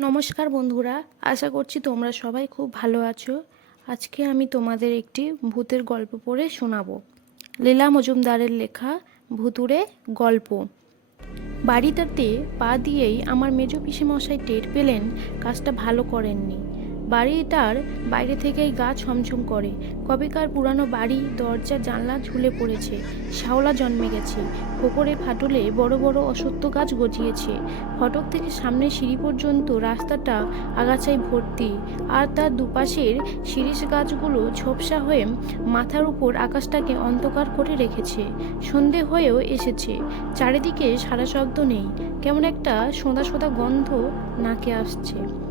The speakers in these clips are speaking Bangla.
নমস্কার বন্ধুরা, আশা করছি তোমরা সবাই খুব ভালো আছো। আজকে আমি তোমাদের একটি ভূতের গল্প পড়ে শোনাবো। লীলা মজুমদারের লেখা ভুতুরে গল্প। বাড়িটাতে পা দিয়েই আমার মেজ পিসেমশাই টের পেলেন, কাজটা ভালো করেননি। বাড়িটার বাইরে থেকেই গা ছমছম করে। কবেকার পুরানো বাড়ি, দরজা, জানলা ঝুলে পড়েছে। শাওলা জন্মে গেছে। পুকুরে ফাটলে বড় বড় অসত্য গাছ গজিয়েছে ফটক থেকে সামনে সিঁড়ি পর্যন্ত রাস্তাটা আগাছায় ভর্তি। আর তার দুপাশের শিরিষ গাছগুলো ঝোপসা হয়ে মাথার উপর আকাশটাকে অন্ধকার করে রেখেছে। সন্ধে হয়েও এসেছে। চারিদিকে সারা শব্দ নেই। কেমন একটা সোঁদা সোঁদা গন্ধ নাকে আসছে।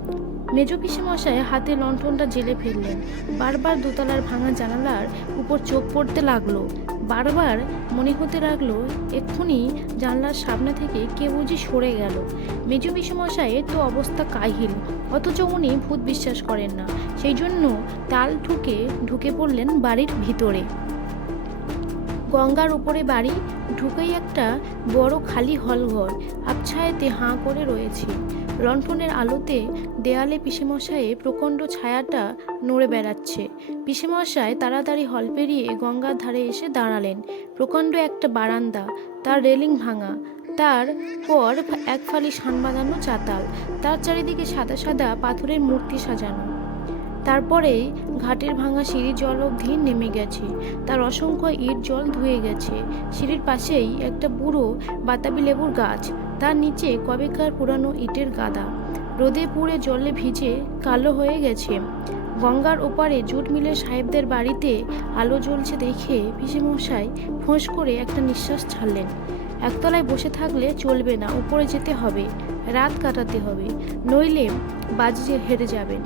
মেজ পিসেমশাই হাতে লণ্ঠনটা জেলে ফেললেন। বারবার দোতলার ভাঙা জানালার উপর চোখ পড়তে লাগল। বারবার মনে হতে লাগল, এক্ষুনি জানলার সামনে থেকে কে বুঝি সরে গেল। মেজ পিসেমশাইয়ের তো অবস্থা কাহিল, অথচ উনি ভূত বিশ্বাস করেন না। সেই জন্য তাল ঠুকে ঢুকে পড়লেন বাড়ির ভিতরে। গঙ্গার উপরে বাড়ি ঢুকেই একটা বড় খালি হলঘর, আবছায়েতে হাঁ করে রয়েছে। লণ্ঠনের আলোতে দেয়ালে পিসেমশায়ে প্রকাণ্ড ছায়াটা নড়ে বেড়াচ্ছে। পিসেমশাই তাড়াতাড়ি হল পেরিয়ে গঙ্গার ধারে এসে দাঁড়ালেন। প্রকাণ্ড একটা বারান্দা, তার রেলিং ভাঙা, তার পর এক ফালি সান বাঁধানো চাতাল, তার চারিদিকে সাদা সাদা পাথরের মূর্তি সাজানো। তারপরে ঘাটের ভাঙা সিঁড়ি জল অবধি নেমে গেছে। তার অসংখ্য ইট জল ধুয়ে গেছে। সিঁড়ির পাশেই একটা বুড়ো বাতাবি লেবুর গাছ তার নিচে কবেকার পুরানো ইটের গাদা। রোদে পুড়ে জলে ভিজে কালো হয়ে গেছে। গঙ্গার ওপারে জুট মিলের সাহেবদের বাড়িতে আলো জ্বলছে দেখে পিসেমশাই ফোঁস করে একটা নিঃশ্বাস ছাড়লেন। একতলায় বসে থাকলে চলবে না, উপরে যেতে হবে, রাত কাটাতে হবে, নইলে বাজি হেরে যাবেন।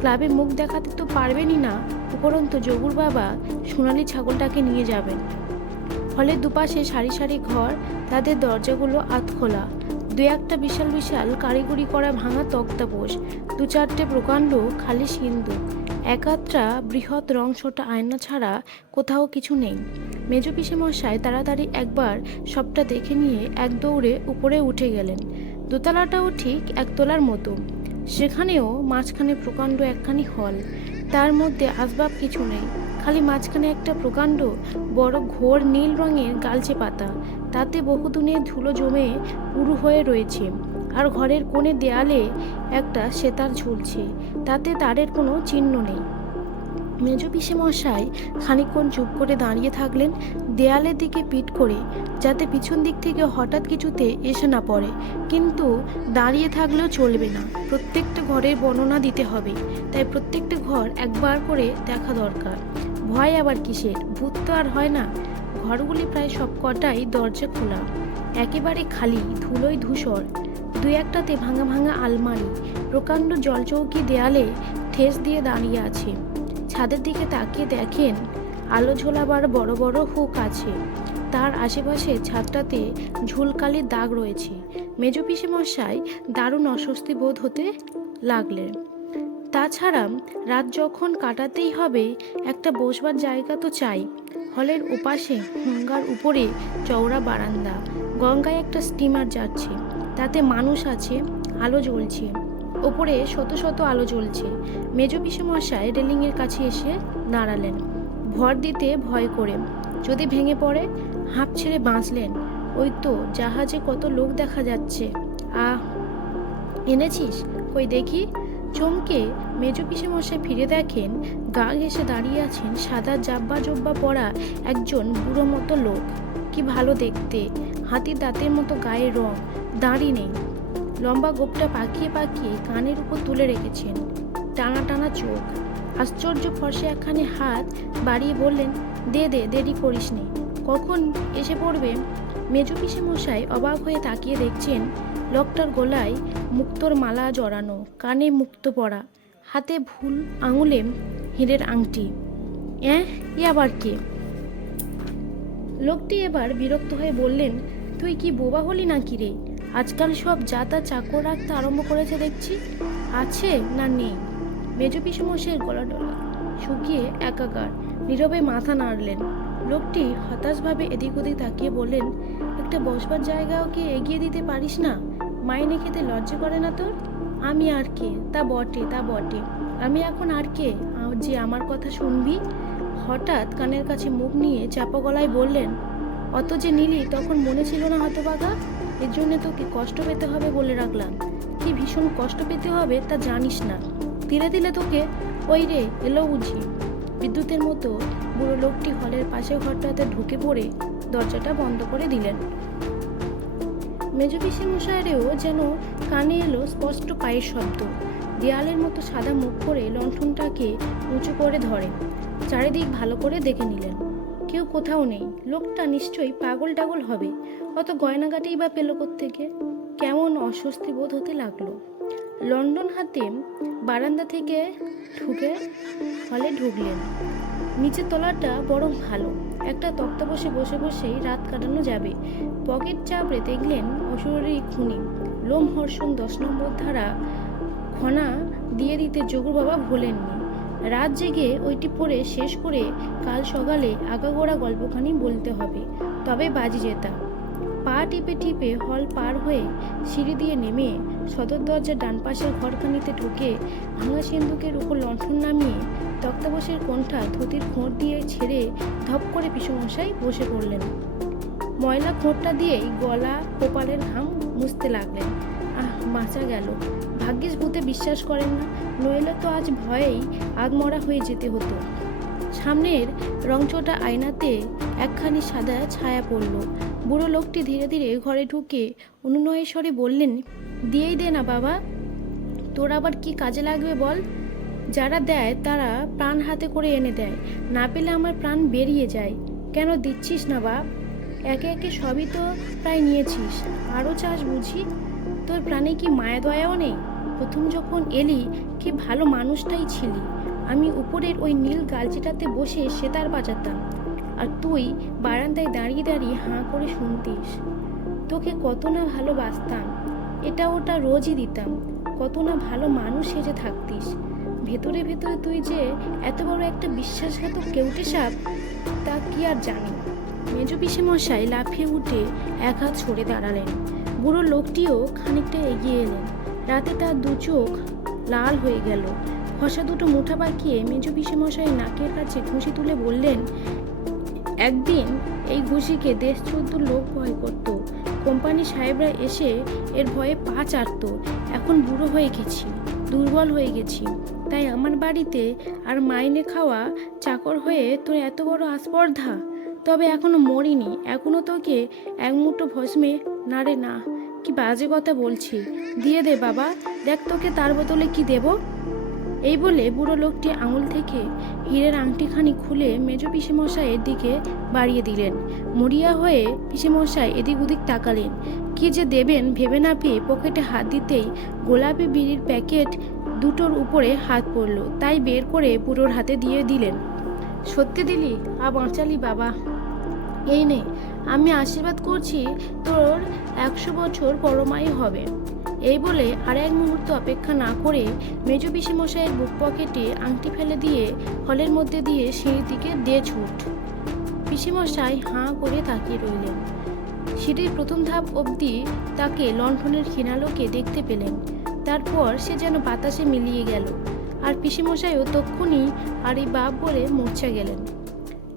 ক্লাবে মুখ দেখাতে তো পারবেনই না, উপরন্ত জগুর বাবা সোনালি ছাগলটাকে নিয়ে যাবেন। ফলে দুপাশে সারি সারি ঘর, তাদের দরজাগুলো আতখোলা দু একটা বিশাল বিশাল কারিগরি করা ভাঙা তক্তাপোষ দু চারটে প্রকাণ্ড খালি সিন্ধু একাত্রা বৃহৎ রংছোটা আয়না ছাড়া কোথাও কিছু নেই। মেজ পিসেমশাই তাড়াতাড়ি একবার সবটা দেখে নিয়ে এক দৌড়ে উপরে উঠে গেলেন। দোতলাটাও ঠিক একতলার মতো। সেখানেও মাঝখানে প্রকাণ্ড একখানি হল। তার মধ্যে আসবাব কিছু নেই। খালি মাঝখানে একটা প্রকাণ্ড বড় ঘোর নীল রঙের গালচে পাতা। তাতে বহুদিনের ধুলো জমে পুরু হয়ে রয়েছে। আর ঘরের কোণে দেয়ালে একটা সেতার ঝুলছে। তাতে তারের কোনো চিহ্ন নেই। মেজ পিসেমশাই খানিকক্ষণ চুপ করে দাঁড়িয়ে থাকলেন দেয়ালের দিকে পিঠ করে, যাতে পিছন দিক থেকে হঠাৎ কিছুতে এসে না পড়ে। কিন্তু দাঁড়িয়ে থাকলেও চলবে না। প্রত্যেকটা ঘরের বর্ণনা দিতে হবে। তাই প্রত্যেকটা ঘর একবার করে দেখা দরকার। ভয় আবার কিসের? ভূত তো আর হয় না। ঘরগুলি প্রায় সব কটাই দরজা খোলা। একেবারে খালি ধুলোই ধূসর। দুই একটাতে ভাঙা ভাঙা আলমারি, প্রকাণ্ড জলচৌকি দেয়ালে ঠেস দিয়ে দাঁড়িয়ে আছে। ছাদের দিকে তাকিয়ে দেখেন, আলো ঝোলাবার বড় বড় হুক আছে। তার আশেপাশে ছাদটাতে ঝুলকালির দাগ রয়েছে। মেজ পিসেমশাই দারুণ অস্বস্তি বোধ হতে লাগলেন। তাছাড়া রাত যখন কাটাতেই হবে, একটা বসবার জায়গা তো চাই। হলের ওপাশে গঙ্গার উপরে চওড়া বারান্দা। গঙ্গায় একটা স্টিমার যাচ্ছে। তাতে মানুষ আছে, আলো জ্বলছে। ওপরে শত শত আলো জ্বলছে। মেজ পিসেমশাই রেলিংয়ের কাছে এসে দাঁড়ালেন। ভর দিতে ভয় করে। যদি ভেঙে পড়ে, হাঁপ ছেড়ে বাঁচলেন। ওই তো জাহাজে কত লোক দেখা যাচ্ছে। আহ, এনেছিস? কই দেখি। চমকে মেজ পিসেমশাই ফিরে দেখেন, গা ঘেসে দাঁড়িয়ে আছেন সাদা জাব্বা জব্বা পরা একজন বুড়ো মতো লোক। কি ভালো দেখতে হাতির দাঁতের মতো গায়ের রং, দাঁড়ি নেই। লম্বা গোপটা পাকিয়ে পাকিয়ে কানের উপর তুলে রেখেছেন। টানা টানা চোখ। আশ্চর্য ফর্সে একখানে হাত বাড়িয়ে বললেন, দে দে, দেরি করিস নে কখন এসে পড়বে? মেজো পিসে মশাই অবাক হয়ে তাকিয়ে দেখছেন লোকটার গলায় মুক্তোর মালা জড়ানো, কানে মুক্ত পরা হাতে ভুল আঙুলে হীরের আংটি। অ্যাঁ ই আবার কে? লোকটি এবার বিরক্ত হয়ে বললেন, তুই কি বোবা হলি নাকি রে? আজকাল সব যাতা চাকর রাখতে আরম্ভ করেছে দেখছি। আছে না নেই? মেজ পিসমশের গলা ডলা, শুকিয়ে একাকার, নীরবে মাথা নাড়লেন। লোকটি হতাশভাবে এদিক ওদিক তাকিয়ে বললেন, একটা বসবার জায়গাও কি এগিয়ে দিতে পারিস না? মাইনে খেতে লজ্জা করে না তোর? আমি আর কে? তা বটে তা বটে। আমি এখন আর কে? যে আমার কথা শুনবি? হঠাৎ কানের কাছে মুখ নিয়ে চাপা গলায় বললেন, অত যে নিলি, তখন মনে ছিল না হতবাগা? এর জন্য তোকে কষ্ট পেতে হবে বলে রাখলাম। কি ভীষণ কষ্ট পেতে হবে তা জানিস না। ধীরে ধীরে তোকে, ওই রে, এলো বুঝি। বিদ্যুতের মতো বুড়ো লোকটি হলের পাশে ঘরটাতে ঢুকে পড়ে দরজাটা বন্ধ করে দিলেন। মেজপিসি মশাইরেও যেন কানে এলো স্পষ্ট পায়ের শব্দ। দেয়ালের মতো সাদা মুখ করে লণ্ঠনটাকে উঁচু করে ধরেন চারিদিক ভালো করে দেখে নিলেন। কেউ কোথাও নেই। লোকটা নিশ্চয়ই পাগল টাগল হবে। অত গয়নাগাটেই বা পেল থেকে কেমন অস্বস্তি বোধ হতে লাগল। লন্ডন হাতে বারান্দা থেকে ঢুকে হলে ঢুকলেন। নিচের তলাটা বরং ভালো। একটা তক্তা বসে বসে বসেই রাত কাটানো যাবে। পকেট চাপড়ে দেখলেন অসুরের খুনি। লোম হর্ষণ দশ নম্বর ধারা খনা দিয়ে দিতে যোগুর বাবা ভোলেননি। রাত জেগে ওইটি পড়ে শেষ করে কাল সকালে আগাগোড়া গল্পখানি বলতে হবে। তবে বাজি যেতাম পা টিপে টিপে হল পার হয়ে সিঁড়ি দিয়ে নেমে সদর দরজার ডান পাশের ঘরখানিতে ঢুকে ভাঙা সিন্ধুকের উপর লণ্ঠন নামিয়ে তক্তাবসের কোণঠা ধুতির খোঁট দিয়ে ছেড়ে ধপ করে পিসমশাই বসে পড়লেন। ময়লা খোঁটটা দিয়েই গলা কপালের ঘাম মুছতে লাগলেন। আহ, বাঁচা গেল। ভাগ্যিস ভূতে বিশ্বাস করেন না, নইলে তো আজ ভয়েই আগমরা হয়ে যেতে হতো। সামনের রংচটা আয়নাতে একখানি সাদা ছায়া পড়ল। বুড়ো লোকটি ধীরে ধীরে ঘরে ঢুকে অনুনয় স্বরে বললেন, দিয়েই দে না বাবা। তোর আবার কি কাজে লাগবে বল? যারা দেয় তারা প্রাণ হাতে করে এনে দেয়। না পেলে আমার প্রাণ বেরিয়ে যায়। কেন দিচ্ছিস না বাপ? একে একে সবই তো প্রায় নিয়েছিস। আরও চাস বুঝি? তোর প্রাণে কি মায়া দয়াও নেই? প্রথম যখন এলি, কি ভালো মানুষটাই ছিলি। আমি উপরের ওই নীল গালচিটাতে বসে সেতার বাজাতাম। আর তুই বারান্দায় দাঁড়িয়ে দাঁড়িয়ে হাঁ করে শুনতিস। তোকে কত না ভালোবাসতাম এটা ওটা রোজই দিতাম, কত না ভালো মানুষ সেজে থাকতিস। ভেতরে ভেতরে তুই যে এত বড় একটা বিশ্বাসঘাতক কেউটে সাপ তা কি আর জানি। মেজ মশাই লাফিয়ে উঠে এক হাত সরে দাঁড়ালেন। বুড়ো লোকটিও খানিকটা এগিয়ে এলেন। রাতে তার দু চোখ লাল হয়ে গেল। খসা দুটো মুঠা পাকিয়ে মেজ মশাই নাকের কাছে ঘুষি তুলে বললেন একদিন এই ঘুষিকে দেশ চোদ্দ লোক ভয় করত। কোম্পানি সাহেবরা এসে এর ভয়ে পা চাটত। এখন বুড়ো হয়ে গেছি, দুর্বল হয়ে গেছি। তাই আমার বাড়িতে আর মাইনে খাওয়া চাকর হয়ে তোর এত বড় আস্পর্ধা? তবে এখনও মরিনি, এখনও তোকে এক মুঠো ভস্মে না রে না, কি বাজে কথা বলছি। দিয়ে দে বাবা, দেখ তোকে তার বদলে কি দেবো? এই বলে বুড়ো লোকটি আঙুল থেকে হীরের আংটিখানি খুলে মেজ পিসেমশাইয়ের দিকে বাড়িয়ে দিলেন। মরিয়া হয়ে পিসেমশাই এদিক ওদিক তাকালেন। কি যে দেবেন ভেবে না পেয়ে পকেটে হাত দিতেই গোলাপি বিড়ির প্যাকেট দুটোর উপরে হাত পড়ল। তাই বের করে বুড়োর হাতে দিয়ে দিলেন। সত্যি দিলি আ বাঁচালি বাবা। এই নে, আমি আশীর্বাদ করছি তোর একশো বছর পরমাই হবে। এই বলে আর এক মুহূর্ত অপেক্ষা না করে মেজ পিসিমশাইয়ের বুক পকেটে আংটি ফেলে দিয়ে হলের মধ্যে দিয়ে সিঁড়ির দিকে দিয়ে ছুট। পিসিমশাই হাঁ করে তাকিয়ে রইলেন। সিঁড়ির প্রথম ধাপ অবধি তাকে লণ্ঠনের ক্ষীণালোকে দেখতে পেলেন। তারপর সে যেন বাতাসে মিলিয়ে গেল। আর পিসিমশাইও তক্ষুনি আর বাপ বলে মূর্ছা গেলেন।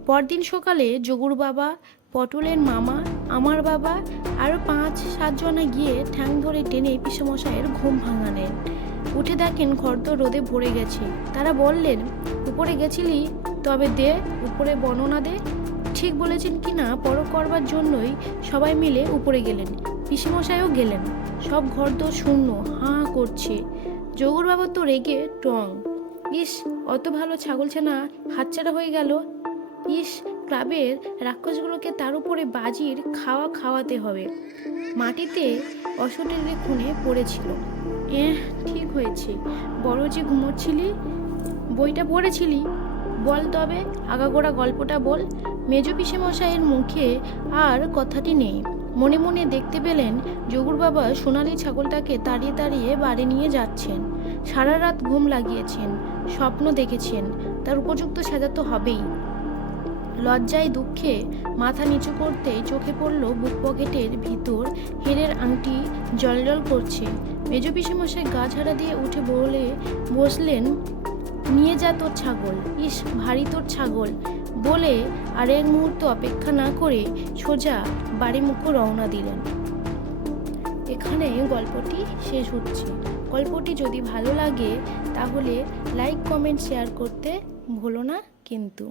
পরদিন সকালে যোগুর বাবা, পটলের মামা, আমার বাবা আরও পাঁচ সাতজনে গিয়ে ঠ্যাং ধরে টেনে পিসমশাইয়ের ঘুম ভাঙালেন উঠে দেখেন ঘর তো রোদে ভরে গেছে। তারা বললেন, উপরে গেছিলি? তবে দে, উপরে বর্ণনা দে। ঠিক বলেছেন কি না পরক করবার জন্যই সবাই মিলে উপরে গেলেন। পিসিমশাইও গেলেন। সব ঘর তো শূন্য, হাঁ করছে। যোগুর বাবা তো রেগে টং। ইস, অত ভালো ছাগল ছানা হাতছাড়া হয়ে গেল? ইস, ক্লাবের রাক্ষসগুলোকে তার উপরে বাজির খাওয়া খাওয়াতে হবে। মাটিতে অসটের খুনে পড়েছিল। এহ, ঠিক হয়েছে। বড় যে ঘুমোচ্ছিলি, বইটা পড়েছিলি? বল তবে, আগাগোড়া গল্পটা বল। মেজ পিসেমশাইয়ের মুখে আর কথাটি নেই। মনে মনে দেখতে পেলেন যোগুর বাবা সোনালি ছাগলটাকে তাড়িয়ে তাড়িয়ে বাড়ি নিয়ে যাচ্ছেন। সারা রাত ঘুম লাগিয়েছেন, স্বপ্ন দেখেছেন। তার উপযুক্ত সাজা তো হবেই। লজ্জায় দুঃখে মাথা নিচু করতেই চোখে পড়ল বুক পকেটের ভিতর হেরের আংটি জলজল করছে। মেজ পিসেমশাই গা ঝাড়া দিয়ে উঠে বলে, বসলেন, নিয়ে যা তোর ছাগল। ইস, ভারী তোর ছাগল। বলে আর এক মুহূর্ত অপেক্ষা না করে সোজা বাড়ি মুখো রওনা দিলেন। এখানে গল্পটি শেষ হচ্ছে। গল্পটি যদি ভালো লাগে তাহলে লাইক, কমেন্ট, শেয়ার করতে ভুলো না কিন্তু।